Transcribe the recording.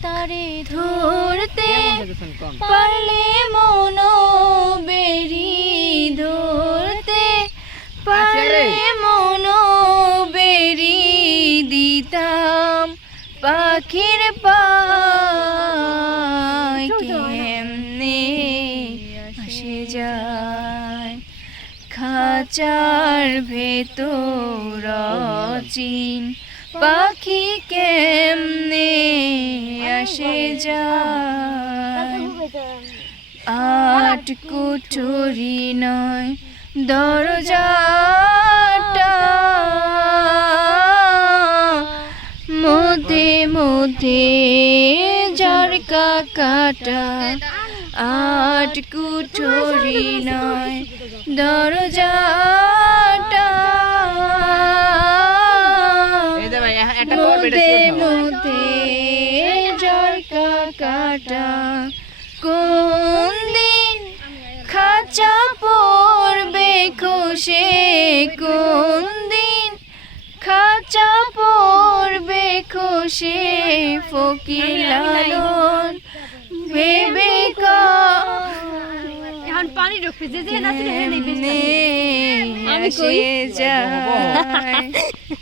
তারে ধরতে পারলে মন বেরি ধরতে পারলে মন বেরি দিতাম পাখির পায় কেমনে আসে যায় খাঁচার ভেতর চিন পাখি কেমনে আসে যায় আট কুঠুরি নয় দরজাটা মধ্যে মধ্যে ঝাড়কা কাটা আট কুঠুরি নয় দরজাটা মধ্যে মধ্যে কাটা কোন দিন খাঁচা পড়বে খুশে কোন দিন খাঁচা পড়বে খুশে ফকির লালন ভেবে এখন পানি ঢুকবে যে যে যায়।